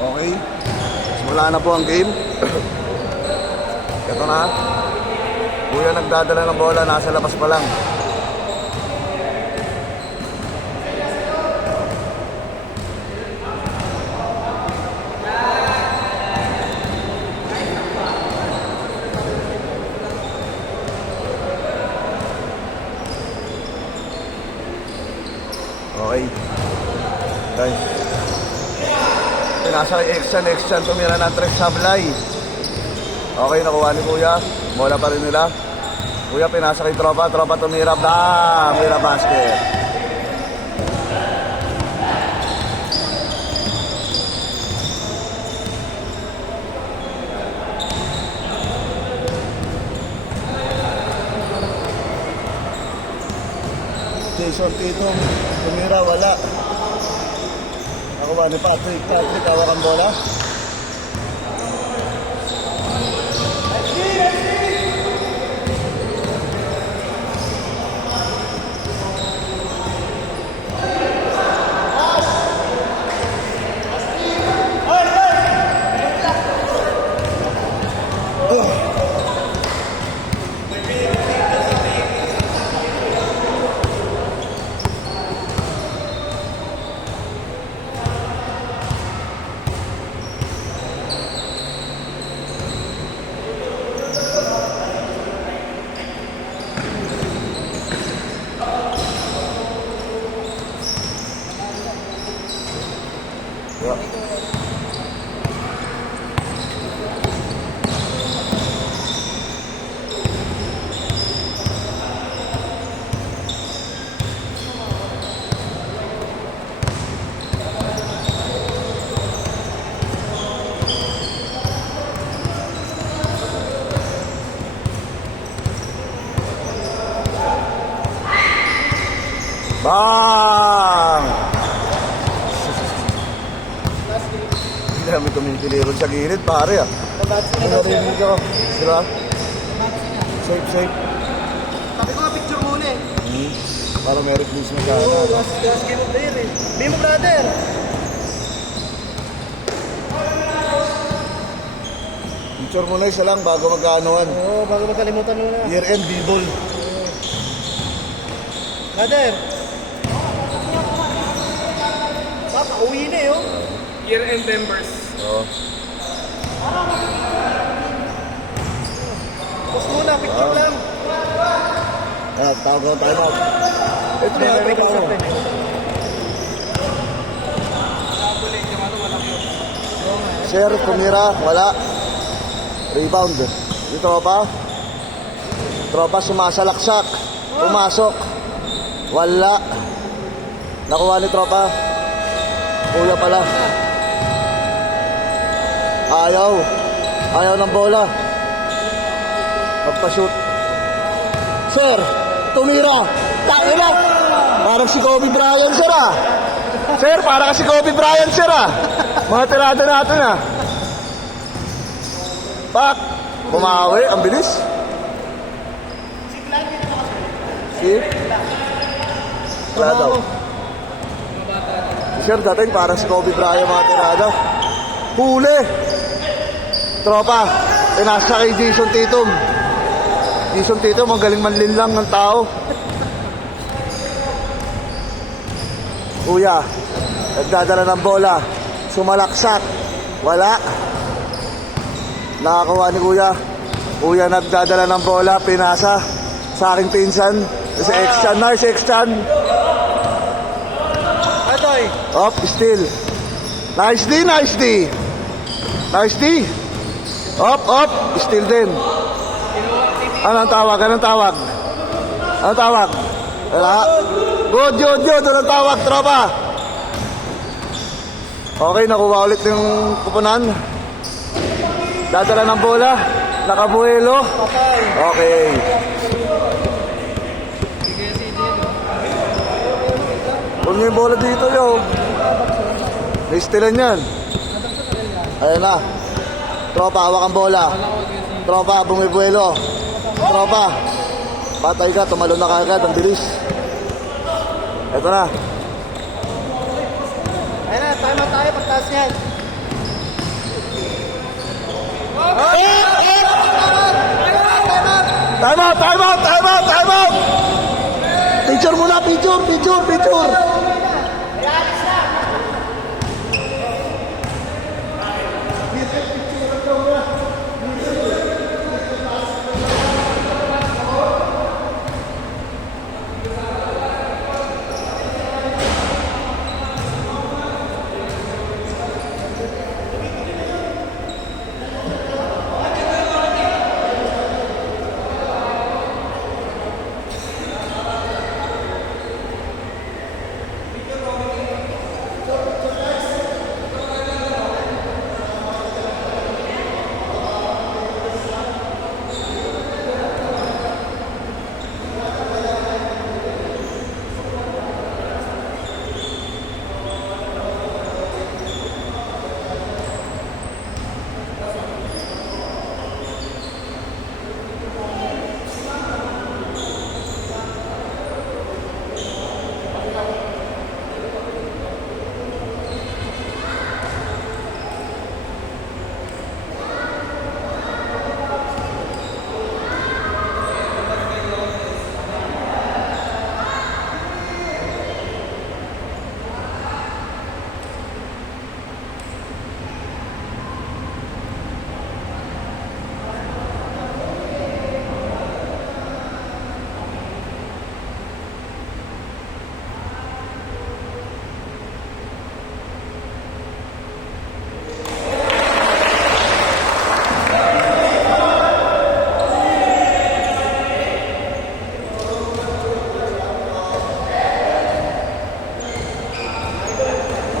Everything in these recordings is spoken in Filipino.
Okay. Simula na po ang game. Ito na. Kuya nagdadala ng bola. Nasa labas pa lang. Okay. Okay. Nasa X-Chan, tumira ng Trex Sablay. Okay, nakuha ni Kuya. Bola pa rin nila. Kuya, pinasa kay Tropa. Tropa tumira. Mira basket. Jason Tatum tumira, wala. Nakuha ni Patrick. Patrick, hawak ang bola. Bang! Hindi namin tumikilirod sa gilid, pare ah. Narinig ko. Sila? Safe. Sabi ko nga picture muna eh. Para merit news na gana. Oo, last game of the year eh. Mimo brother! Picture mo na isa lang bago magkaanuan. Oo, bago magkalimutan muna. Year end B-ball. Brother! Papa, uwi na eh oh. Year-end members. Oo. Post muna, picture lang. Tawag tayo na. Ito na yung trabaho. Sir, tumira, wala. Rebound. Yung tropa. Tropa sumasalaksak. Pumasok. Wala. Nakuha ni tropa. Kuya pala. Ayaw ng bola. Magpa-shoot. Sir, tumira. Tayo na. Parang si Kobe Bryant, sir ah. Sir, parang si Kobe Bryant, sir ah. Mga tirada natin ah. Pak. Bumawi, ang bilis. Si? Wala daw. Sir, dating parang si Kobe Bryant, mga tirada. Huli. Tropa, pinasa kay Jason Tatum. Jason Tatum, magaling manlinlang ng tao. Kuya, nagdadala ng bola. Sumalaksak. Wala. Nakakuha ni Kuya. Kuya nagdadala ng bola. Pinasa sa aking pinsan. Si X-Chan. Nice X-Chan. Atoy! Up, still. Nice D, nice D. Nice D. Up, still din. Anong tawag? Anong tawag? Wala. Good. Anong tawag, tropa? Okay, nakuha ulit yung kupunan. Dadala ng bola. Nakabuelo. Okay. Huwag niyo yung bola dito, yo. Naistilan yan. Ayan na. Tropa, hawak ang bola. Tropa, bumibuelo. Tropa, patay ka, tumalon na kagad, ang bilis. Ito na. Ayun na, tayo pagtaas niyan. Time out, time out, time out, time out! Picture muna, picture, picture, picture!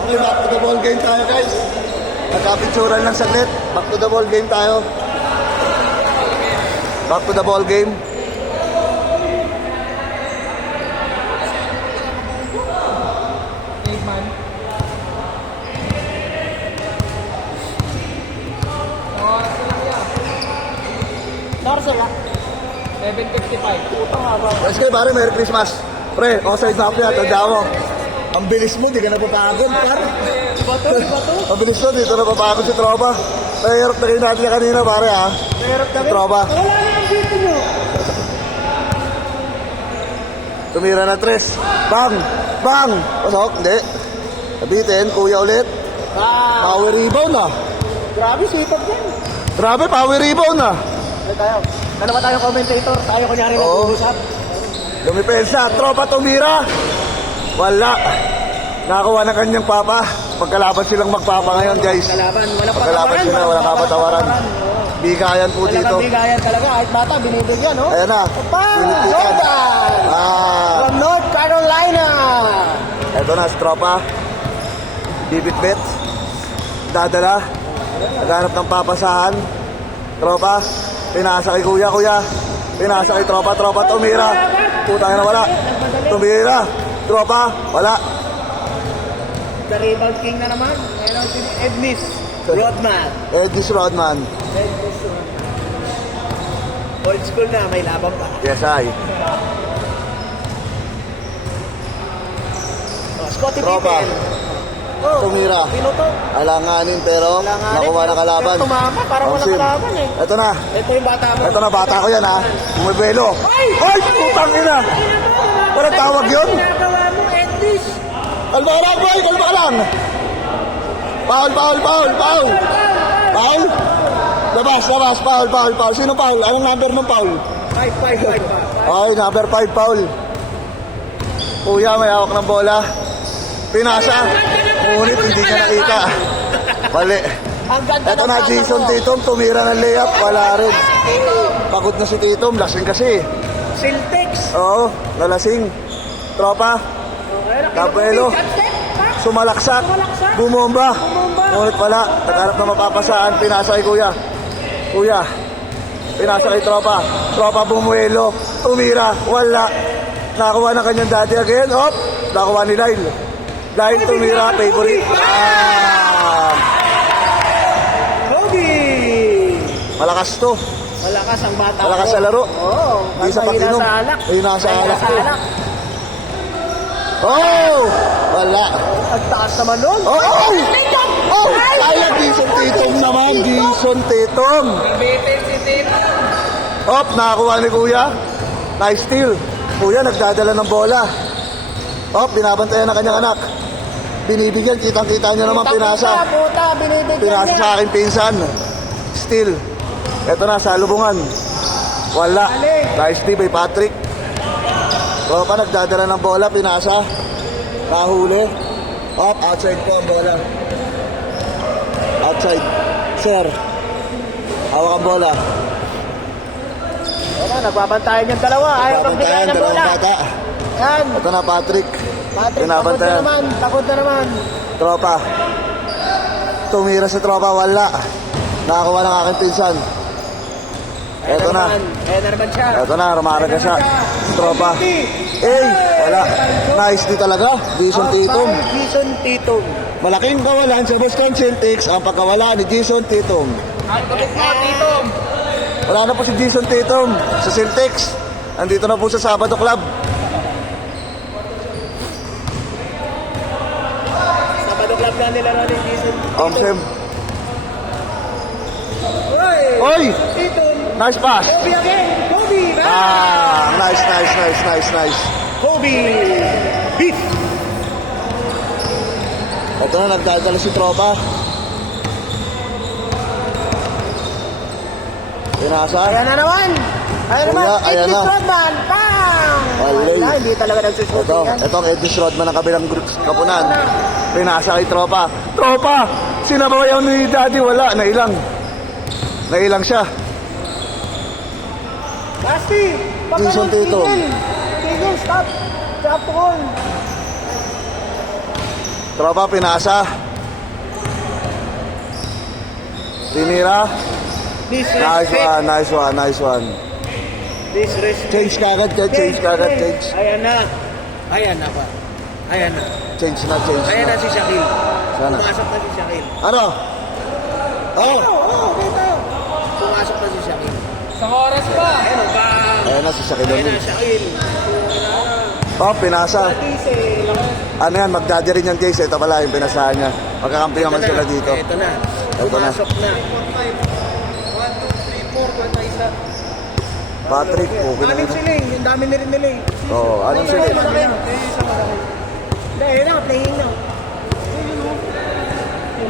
Okay, back to the ball game tayo guys. Nagkapitsuran lang saglit. Back to the ball game tayo. Back to the ball game. Darso lang. 7:55. Let's go, pare. Merry Christmas. Pre, offside na ako yan. Tanda mo. Ang bilis mo, di ka napapagod, par. Bato. Ang bilis mo, dito napapagod si Tropa. Mahirap na kayo natin niya kanina, pare, ha? Mahirap kami. Tropa. Wala na ang dito nyo. Tumira na tres. Bang! Bang! Pasok, hindi. Nabitin, kuya ulit. Power rebound na. Grabe, sipag yan. Grabe, power rebound na. Ano tayo? Ano ba tayo commentator? Tayo kunyari Oo. nag-uusap. Lumipensa, Tropa tumira. Wala. Nakakuha ng kanyang papa. Pagkalaban silang magpapa ngayon, guys. Kalaban, walang Pagkalaban patawaran. sila, walang kapatawaran. Bigayan po dito. Talagang bigayan talaga. Kahit bata, binibigyan, no? Ayan na. Bang! Pinitikan. Jordan! Ah, From North Carolina! eto na, si Tropa. Bibit-bit. Dadala. Naghanap ng papasahan. Tropa. Pinasa kay kuya, kuya. Pinasa kay Tropa, Tropa. Tumira. Putang na wala. Tumira. Tropa. Wala. The rebound king na naman. Ayan si Ednis Rodman. Edis Rodman. Old school na, may labang pa. Yes, ay. Scottie Tropa. Pippen. Oh, Tumira. Pinuto. Alanganin pero Alanganin, nakuha na kalaban. pero tumama, parang walang Sim. kalaban eh. Eto na. Ito yung bata mo. Eto na, bata ko yan ha. Bumibelo. Ay! Ay! Putang ina! Walang tawag yun? Ginagawa mo, Ednis. Kalma ka lang, boy! Kalma ka lang! Foul, foul, foul, foul! Foul? Labas, labas, foul, foul, foul. Sino foul? Anong number ng foul? 5-5. Okay, number 5 foul. Kuya, may hawak ng bola. Pinasa. Ngunit hindi niya nakita. Mali. Ang ganda Eto ng na, pasa Jason mo. Tatum. Tumira ng layup. Wala rin. Pagod na si Tatum. Lasing kasi. Celtics. Oo, nalasing. Tropa. Capello. Sumalaksak. Bumomba. Ngunit wala. Naghanap na mapapasaan. Pinasa kay kuya. Kuya. Pinasa kay Tropa. Tropa bumuelo. Tumira. Wala. Nakakuha ng kanyang daddy again. Op. Nakakuha ni Lyle. Lyle tumira. Favorite. Ah. Kobe. Malakas to. Malakas ang bata. Malakas sa laro. Oo. Hindi sa Mahina pag-inom. sa alak. Mahina sa Mahina alak sa to. alak. Oh! Wala. Ang taas naman nun. Oh! Oh! Oh! Kaya Jason Tatum naman. Jason Tatum. Bibitin si Tim. Op, nakakuha ni Kuya. Nice steal. Kuya, nagdadala ng bola. Op, binabantayan ng kanyang anak. Binibigyan, kitang-kita nyo naman, pinasa. Puta, binibigyan Pinasa sa aking pinsan. Steal. Ito na, salubungan. Wala. Nice steal by Patrick. Tropa, nagdadala ng bola, pinasa. Nahuli. Op, outside po ang bola. Outside. Sir. Hawak ang bola. Ano, nagbabantayan yung dalawa. Ayaw kang bigyan ng Dalawang bola. bata. Yan. Ito na, Patrick. Patrick, Binabantayan. takot na naman. Tropa. Tumira si tropa, wala. Nakakuha ng aking pinsan. Ito na. Ayan na naman siya. Ito na, rumaraga siya. Tropa. Wala. Nice di talaga. Jason Tatum. Jason Tatum. Malaking kawalan sa Boston Celtics ang pagkawala ni Jason Tatum. Tatum. Wala na po si Jason Tatum sa Celtics. Andito na po sa Sabado Club. Sabado club na nila ni Jason Tatum. Sem. Oy! Oy! Tatum. Nice pass. Kobe again. Kobe. Nice. Kobe. Beat. Ito na, nagdadala si tropa. Pinasa. Ayan na naman. Ayan naman. Kuya, ayan na. Rodman. Bang! Walay. Wala, hindi talaga nagsusuot yan. Ito ang Edis Rodman ng kabilang kapunan. Pinasa kay tropa. Tropa! Sinabawayan ni Daddy, wala. Nailang siya. Basti! Jason Tatum. Tigil, stop! Stop the goal! Tropa, pinasa. Tinira. Disrespect! Nice one. Disrespect! Change kagad. Ayan na. Ayan na pa. Ayan na. Change na. Ayan na si Shaquille. Sana. Pumasok na si Shaquille. Ano? Oh! Dito. Pumasok na si Shaquille. Sa oras pa. Ayan o, bang! Ayan na si Shaquille Ayan na, O'Neal. Shaquille. Oh, pinasa. Diesel. Ano yan, magdadya rin yung Jace. Ito pala yung pinasahan niya. Magkakampi naman sila dito. Ito na. Ito na. Pumasok na. Patrick, okay na Daming yun. siling. Yung dami na rin nila eh. Oo, anong sila? Hindi, ayun na. Playing na.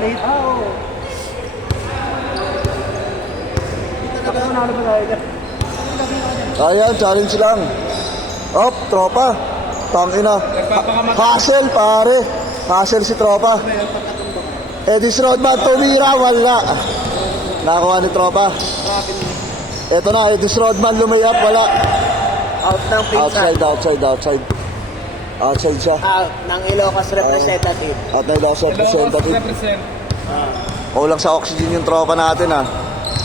Late. Oo. Nanalo ba tayo dyan? Ayan, challenge lang. Op, tropa. Tangina. Hassle, pare. Hassle si tropa. Edis Rodman, tumira, wala. Nakakuha ni tropa. Ito na, Edis Rodman, lumayap, wala. Out ng pinsan. Outside. Outside siya. Out ng Ilocos representative. At na daw sa representative. Represent. Kulang sa oxygen yung tropa natin, ha.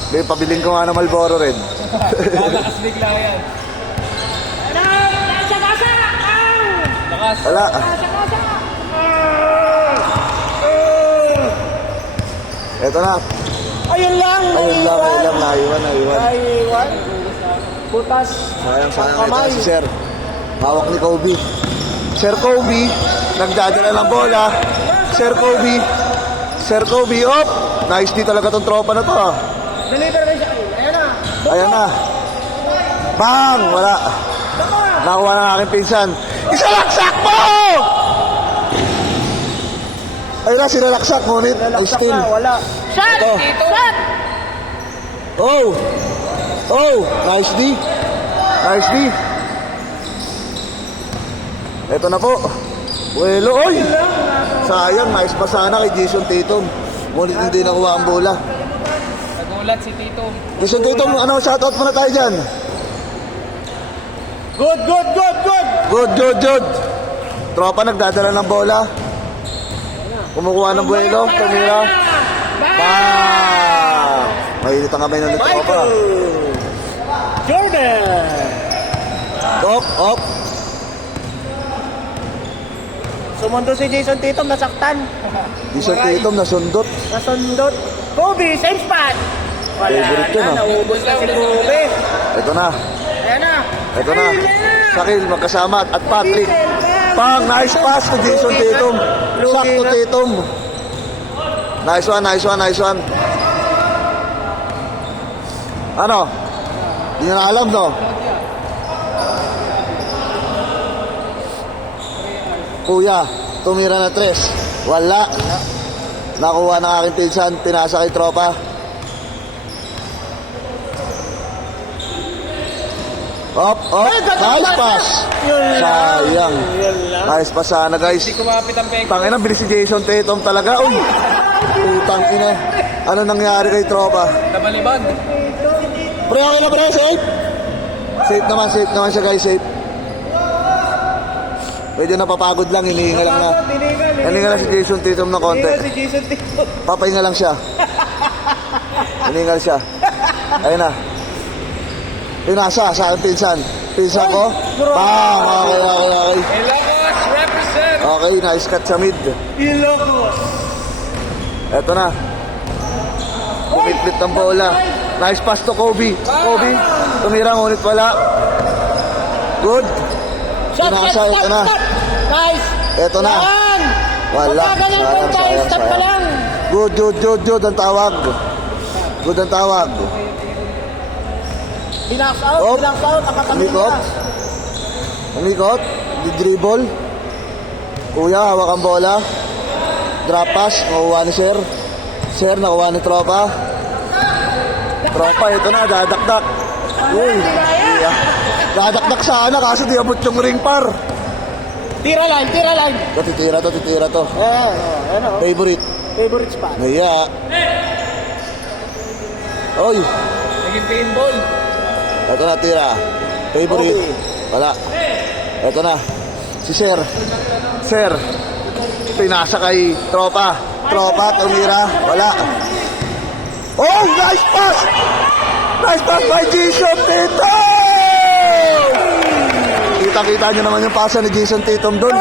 Hindi, pabiling ko nga ng Marlboro Red. Lalakas bigla yan. Lakas. Wala. Ito na. Ayun lang. Naiwan. Naiwan. Butas. Sayang. Kamay. Ito si Sir. Hawak ni Kobe. Sir Kobe, nagdadala ng bola. Sir Kobe, op! Nice di talaga tong tropa na to, ah. Deliver na siya. Ayan na. Bang! Wala. Nakuha ng aking pinsan. Isalaksak mo! Ayun na, sinalaksak. Ngunit, ay Lalaksak still. na. Wala. Shot! Ito. Shot! Oh! Nice D. Ito na po. Buelo, oy! Sayang, nice pa sana kay Jason Tatum. Ngunit hindi nakuha ang bola. Nagulat si Tatum. Jason Tatum, ano, shoutout muna tayo dyan. Good. Good. Tropa nagdadala ng bola. Kumukuha ng buelo. Tumira. Bang! Mahilit ang kamay ng tropa. Michael Jordan. Op. Sumundo si Jason Tatum, nasaktan. Jason Tatum nasundot. Nasundot. Kobe, same spot. Wala Favorite yun, na, ah. naubos na si Kobe. Ito na. Ayan na. Shaquille magkasama at Patrick. Pang, nice pass to Jason Tatum. Sakto Tatum. Nice one. Ano? Hindi na alam, no? Kuya, tumira na 3. Wala. Nakuha ng aking pinsan, pinasa kay tropa. Op, nice pass. Sayang. Nice pass sana, guys. Hindi kumapit ang peg. Tangina, bilis si Jason Tatum talaga. Uy! Putang ina. Ano nangyari kay tropa? Nabalibag. Pre, okay na pre, safe? Safe naman siya guys, safe. Medyo napapagod lang, hinihinga lang na. Hinihinga lang si Jason Tatum na konti. Si Jason Tatum. Papahinga lang siya. Hinihingal siya. Ayun na. Pinasa sa aking pinsan. Pinsan ko. Bang! Okay. Ilocos represent. Okay, nice cut sa mid. Ilocos. Eto na. Kumiplit ng bola. Nice pass to Kobe. Kobe, tumira ngunit wala. Good. Pinasa, eto na. Nice. Eto na. Wala. Sayang. Good. Ang tawag. Good ang tawag. Binax Oh. out. Umikot. Di-dribble. Kuya, hawak ang bola. Drop pass. Nakuha ni Sir. Sir, nakuha ni Tropa. Tropa, ito na. Dadakdak. Uy. Yeah. Dadakdak sana kaso di abot yung ring par. Tira line. Titira to. Ano? Favorite spot. Naya. Oy. Naging paintball. Ito na tira. Favorite. Wala. Ito na. Si Sir. Sir. Pinasa kay Tropa. Tropa, tumira. Wala. Oh, nice pass! Nice pass by Jason Tatum! Kita-kita nyo naman yung pasa ni Jason Tatum doon.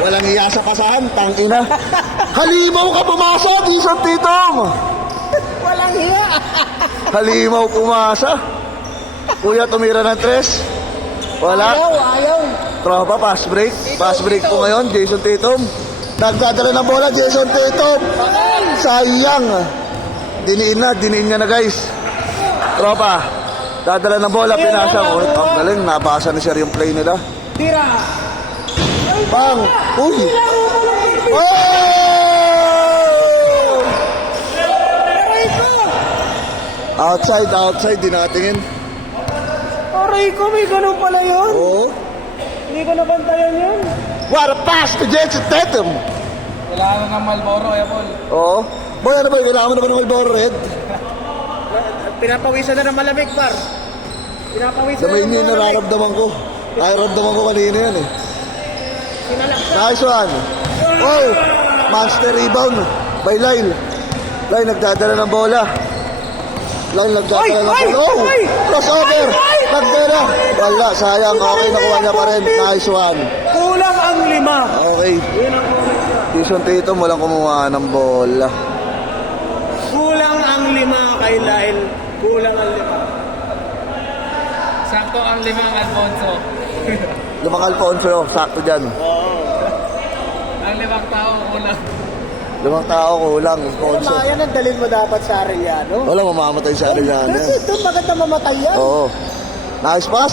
Walang iya sa pasahan, tangina. Halimaw ka pumasa, Jason Tatum! Walang hiya. Halimaw pumasa. Kuya, tumira ng 3. Wala. Ayaw. Tropa, pass break. Pass break po ngayon, Jason Tatum. Nagdadala ng bola, Jason Tatum. Sayang. Diniin niya na guys. Tropa, dadala ng bola, pinasa. Ulit, ang galing, nabasa ni Sir yung play nila. Tira. Bang! Uy! Oh! Outside, di nakatingin. Aray ko, may ganun pala yun. Oo. Hindi ko nabantayan yun. What a pass to Jason Tatum! Kailangan ng Malboro, Paul. Oo. Boy, ano ba? Kailangan mo na ba ng Malboro Red? Pinapawisan na ng malamig, par. Pinapawisan Damay niyo yung nararamdaman ko. Nararamdaman ko kanina yan eh. Nice one. Oh! Monster rebound by Lyle. Lyle nagdadala ng bola. Lyle nagdadala ng bola. Oh! Crossover! Nagdala! Wala, sayang. Okay, nakuha niya pa rin. Nice one. Kulang ang 5. Okay. Jason Tatum walang kumuha ng bola. Kulang ang 5 kay Lyle. Kulang ang 5. Sakto ang 5 Alfonso. Lumang Alfonso, sakto dyan. Ang 5 tao, kulang. 5 tao kulang. Alfonso. Yan ang dalhin mo dapat sa Arellano. Wala, mamamatay sa Arellano. Kasi doon maganda mamatay yan. Oo. Nice pass.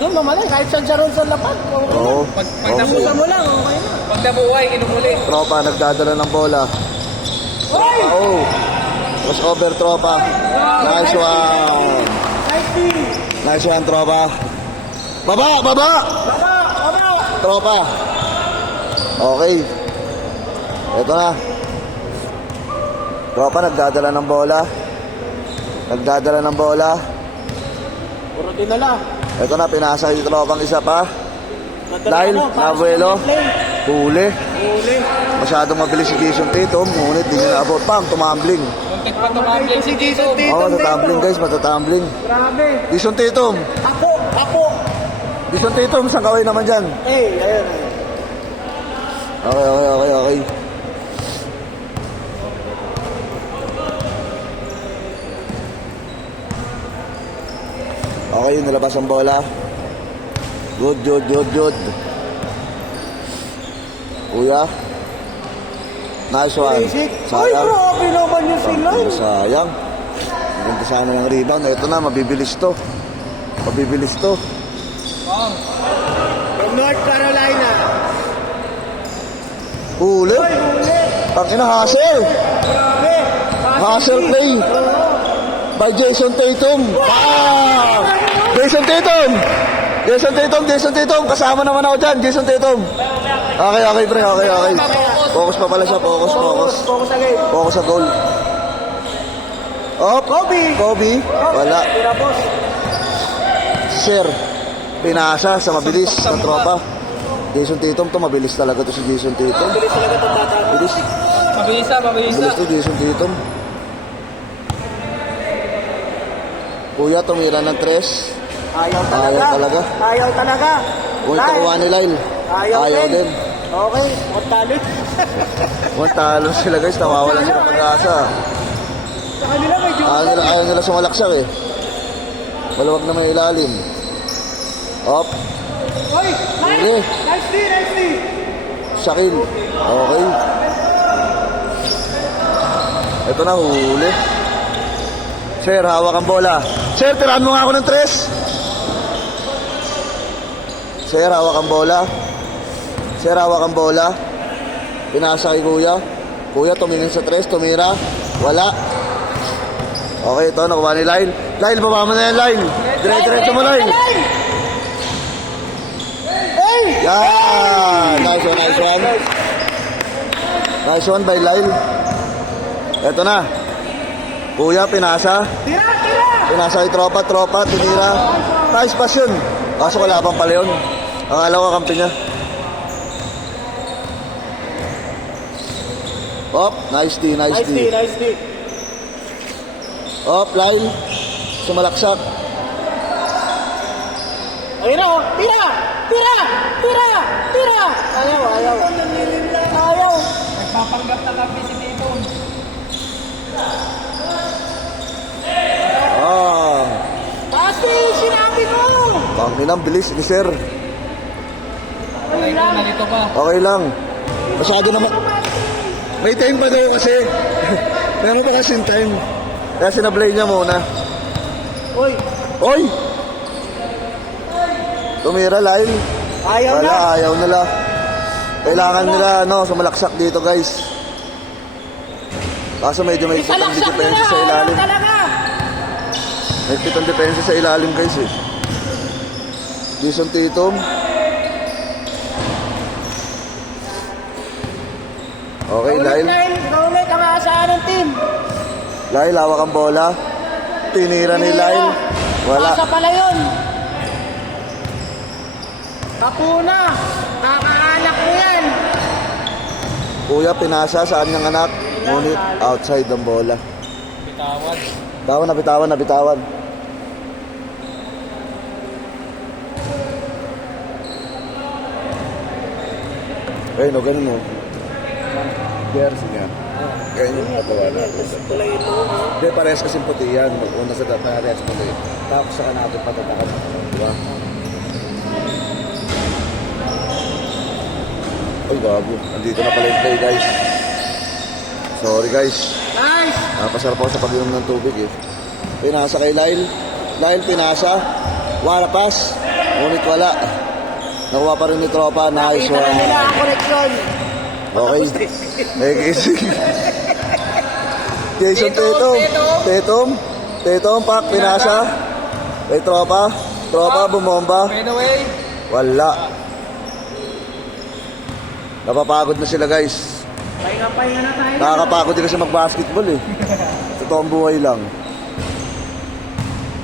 Doon mamalay, kahit saan siya ron sa lapad. Oo. Pag Okay. Nabusa mo lang, okay na. Pag nabuhay, inumuli. Tropa, nagdadala ng bola. Hoy! Oh. Was over, tropa. Nice one. Nice one, tropa. Baba! Baba! Tropa. Okay. Ito na. Tropa, nagdadala ng bola. Puro dinala. Ito na, pinasa yung tropang isa pa. Nadala Lyle, na, para sa Nabuelo. play. Huli. Huli. Masyadong mabilis si Jason Tatum. Ngunit di niya naabot. Pam, tumambling. Muntik pa tumambling si Jason. Oo, matatumbling guys, matatumbling. Grabe. Jason Tatum. Ako. Jason Tatum, saan kaway naman dyan? Ayun. Okay. Okay, nilabas ang bola. Good. Kuya. Nice one. Basic. Ay, Sayang. grabe naman yung sila. Sayang. Maganda sana ng rebound. Ito na, mabibilis to. Mabibilis to. Wow. From North Carolina. Huli. Ay, huli. Tangina, hustle. Grabe. Hustle play. By Jason Tatum. Ah! Jason Tatum. Jason Tatum, Jason Tatum. Kasama naman ako dyan, Jason Tatum. Okay, okay, pre. Okay, okay. Focus pa pala siya. Focus, focus. Focus again. Focus sa goal. Op. Kobe. Kobe. Wala. Tira, boss. Sir. Pinasa sa mabilis ng tropa. Jason Tatum to, mabilis talaga to si Jason Tatum. Bilis talaga itong bata. Bilis. Mabilisa, mabilisa. Mabilis to Jason Tatum. Kuya, tumira ng 3. Ayaw talaga. Ayaw talaga. Ayaw talaga. Uy, takuha ni Lyle. Ayaw din. din. Okay, magtalo. Mukhang talo sila guys, nawawalan sila pag-asa. Sa kanila medyo... Ayaw nila sumalaksak eh. Maluwag na may ilalim. Op. Uy! Huli. Nice D, nice D! Shakil. Okay. Ito na, huli. Sir, hawak ang bola. Sir, tirahan mo nga ako ng 3. Sir, hawak ang bola. Sir, hawak ang bola. Pinasa kay Kuya. Kuya, tumingin sa 3, tumira. Wala. Okay, ito, nakuha ni Lyle. Lyle, baba mo na yan, Lyle. Dire-diretso mo, Lyle. Yan! Nice one, nice one. Nice one by Lyle. Ito na. Kuya, pinasa. Tira, tira! Pinasa kay tropa, tropa, tinira. Nice pass yun. Kaso kalabang pala yun. Akala ko kampi niya. Op, nice D, nice Nice D, D. nice D. Op, Lyle. Sumalaksak. Ayun na, oh. Tira! Tira! Tira! Tira! Ayaw, ayaw. Ayaw. Nagpapanggap na kami si Tito. Ah, Kasi sinabi ko! panginang bilis ni Sir. Ay, nalito pa. Okay lang. Masyado naman. May time pa daw kasi. Meron pa kasing time. Kaya sinablay niya muna. Uy! Oy! Tumira, Lyle. Ayaw Wala, na! ayaw nila. Kailangan nila, sumalaksak dito, guys. Kaso medyo may pitong Isalaksak nila! depensa sa Ayaw ilalim. talaga! May pitong depensa sa ilalim, guys, eh. Jason Tatum. Okay, Lyle. Gaulit ang aasahan ng team. Lyle, hawak ang bola. Tinira ni Lyle. Wala. Pasa pala yun. Kapuna! Nakakaanak mo yan! Kuya, pinasa sa kanyang anak. Ngunit outside ang bola. Bitawan. Bitawan na, bitawan na, bitawan. Ayun o, ganun o. Jersey nga. Ganyan yung magawa na. Pala ito. Hindi, parehas kasing puti yan. Una sa data, parehas puti. Tapos sa natin patatakan. Diba? Ay, bago. Andito na pala yung play, guys. Sorry, guys. Nice! Napasarap ako sa pag-inom ng tubig, eh. Pinasa kay Lyle. Lyle, pinasa. Wala pass. Ngunit wala. Nakuha pa rin ni tropa. Nice Kita na nila one. ang koneksyon. Okay. May kissing. Jason Tatum, Tatum. Tatum. Tatum. Tatum, pak, pinasa. Kay tropa. Tropa, bumomba. Fade away. Wala. Napapagod na sila, guys. Pahinga na tayo. Nakakapagod din kasi mag-basketball, eh. Totoong buhay lang.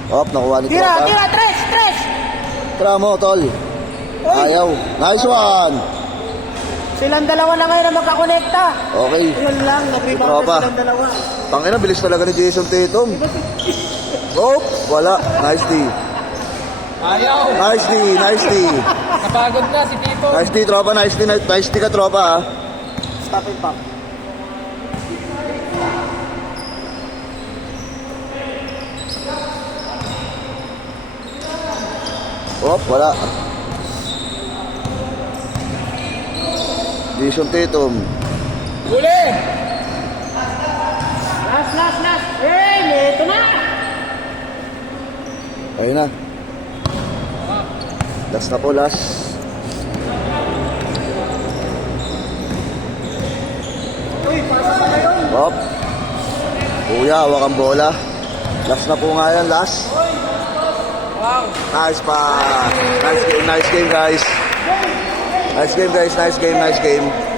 Op, nakuha ni Tira, tropa. tira, tres, tres! Tira mo, tol. Ayaw. Nice one. Silang dalawa na ngayon na magkakonekta. Okay. Yun lang, nag-rebound Tropa. na silang dalawa. Tangina, bilis talaga ni Jason Tatum. Oh, wala. Nice D. Ayaw. Nice D, nice D. Kapagod na si Tito. Nice D, tropa. Nice D, nice D ka, tropa, ha. Stop and pop. Oh, wala. Jason Tatum. Uli! Last. Hey, ito na. Ayun na. Last na po, last. Uy, pasa na ngayon. Hop. Kuya, hawak ang bola. Last na po nga yan, last. Wow! Nice pa. Nice game, guys. Nice game, guys. Nice game.